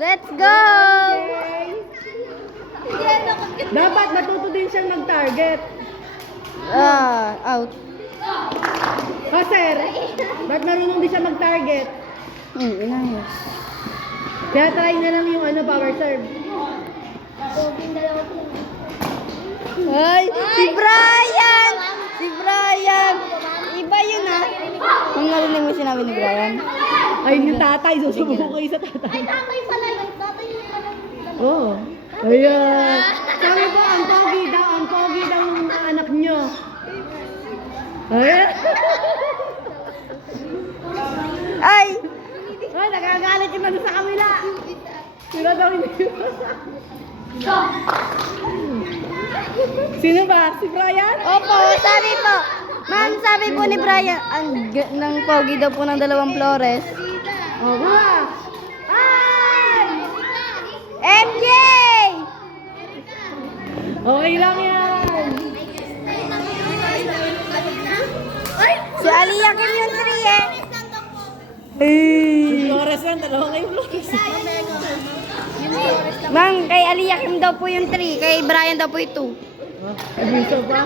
Let's go! Dapat matuto din siyang mag-target. Out. Sir, ba't marunong din siya mag-target? Inayos. Kaya try na lang yung power serve. Ay, si Brian! Si Brian! Iba yun Ang narinig mo sinabi ni Brian? Ay, yung tatay. Susubukan kayo sa tatay. Ay, tatay pala yun. Tatay yun pala. Oo. Ayan. Sabi ko, ang pogi daw ng mga anak nyo. Ayan. Ay! Ay, nagagalit yung sa kamila. Sino daw hindi? Sino ba? Si Brian? Opo, sabi po. Ma'am, sabi po ni Brian, ng pogi daw po ng 2 Flores. Oh, ba? Ay! MJ! Okay lang yan. Si Aliyah Kim yung 3 Flores lang, dalawa kayo Flores. Ma'am, kay Aliyah Kim daw po yung 3, kay Brian daw po yung 2. Abuso pa?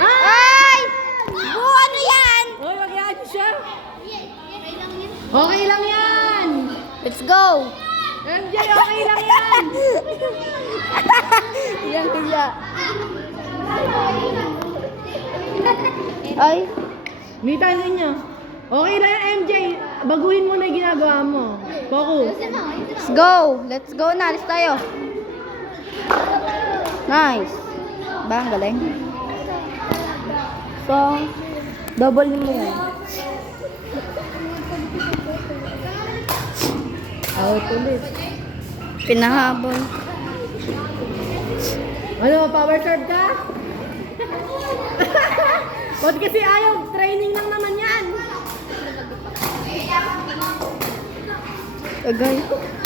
Ay! Ano yan? Hoy, mag-iaan siya. Okay lang yan. Let's go! MJ, okay lang yan. Yan kaya. Ay, Mita ninyo. Okay lang yan, MJ. Baguhin mo na yung ginagawa mo. Focus. let's go! Let's go na, alis tayo. Nice. Ba, ang galing. So, double mo yan. Out ulit. Pinahabol. Ano, power serve ka? Ba't kasi ayaw? Training lang naman yan. Agay.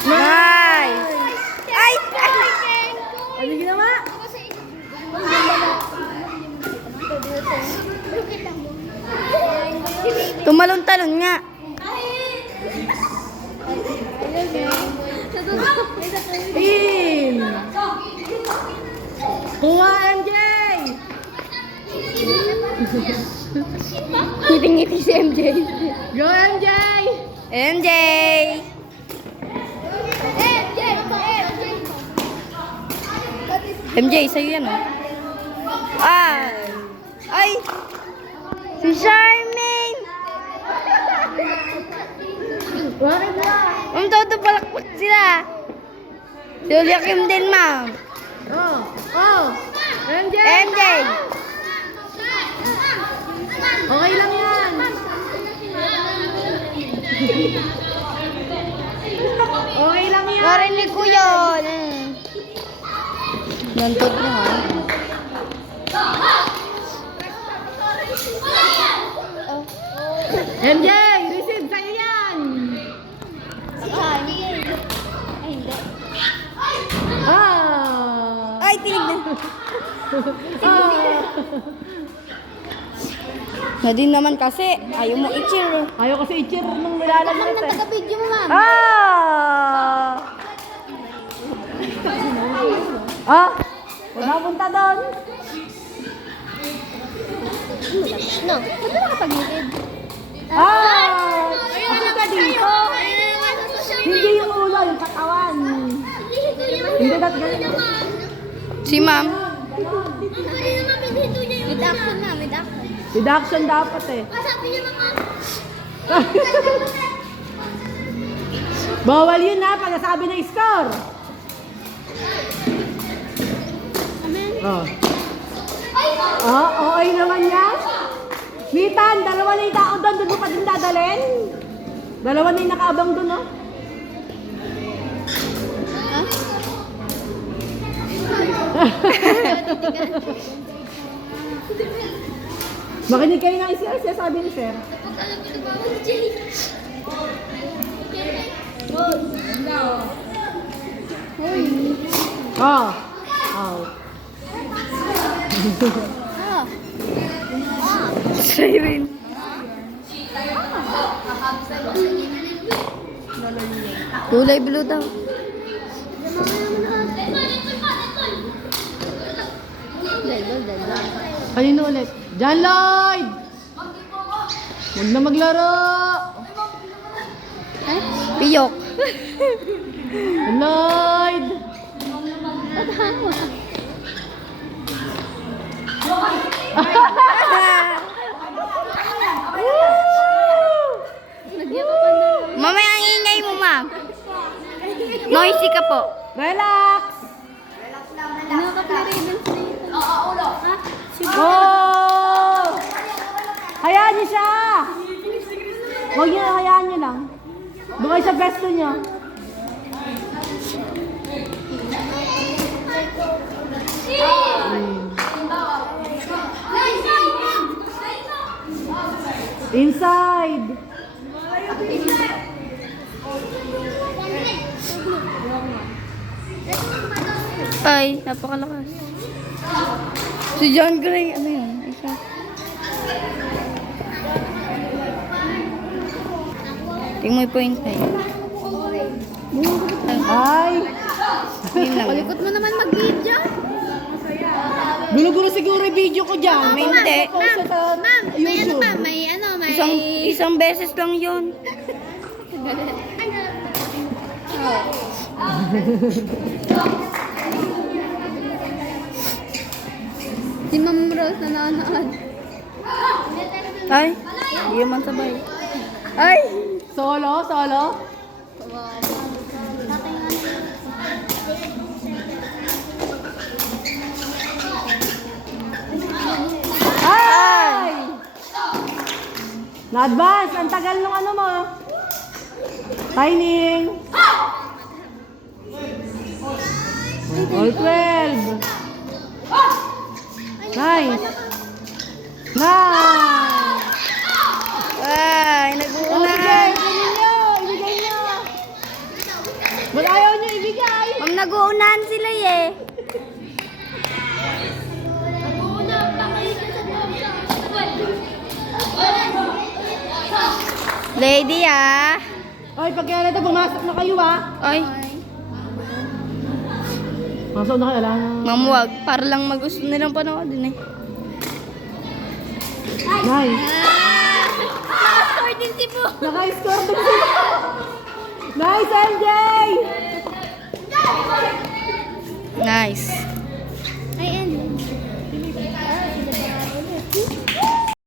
Nice! Ay! Ano ginawa? Tumalon-talon nga. In! Kuha, MJ! Ngiti-ngiti si MJ. Go, MJ! MJ! MJ, sa'yo yan Ay! Si Charmaine! Bakit ba? Ang todo palakpak sila. Si Aliyah Kim din, ma'am. Oh! MJ! MJ! Okay lang yan. Okay lang yan. Narinig ko yun. Nantot mo MJ, receive sa'yo yan. Ay, tinignan. Na din naman kasi, ayaw mo i-cheer. Ayaw kasi i-cheer nung nilalagyan eh. Taga-video mo, ma'am. Wala punta doon. No. Ba't na nakapag-gilid? Kasi ka dito. Hindi yung ulo, yung katawan. Hindi dapat ganun. Si ma'am. With action na, with action. Deduction dapat eh. Sabi niya mga... Bawal yun na pagkasabi ng score. Okay naman yan. Mitan, dalawa na yung tao doon. Doon mo pa din dadalhin. Dalawa na yung nakaabang doon, oh. Makinig kayo ng siya sabi ni Sir. Oh. Siren. Kulay blue daw. Kanino ulit? John Lloyd! Huwag na maglaro! Piyok. John Lloyd! Mamaya ang ingay mo, ma'am. Noisy ka po. Relax! Nakaka-play din Oh! Hayaan niyo siya! Huwag niyo, hayaan niyo lang. Doon kayo sa besto niyo. Inside! Ay, napakalakas. Si John Gray, ano yun? Isa. Tingnan mo yung point na yun. Ay! Yun lang. Palikot mo naman mag-video. Gulo-gulo siguro yung video ko dyan. May hindi. Ma'am, may ano YouTube. pa, may ano, may... Isang beses lang yun. Si Ma'am Rose nanonood. Ay, hindi naman sabay. Ay! Solo? Solo? Ay! Na-advance! Ang tagal nung ano mo. Timing! All 12! Nice! Nice! Ay, Oh, nag-uuna. ibigay! Ibigay niyo! Ibigay niyo! Ba't ayaw niyo ibigay? Ma'am, nag-uunahan sila eh. Lady ah. Oy, pag kaya na pumasok na kayo Ay, Pasok na kayo, alam na. ma'am, wag. Para lang magusto nilang panoodin eh. Nice! Naka-score din si Bo. Naka-score din sila! Nice, MJ! Nice. Ay, ano?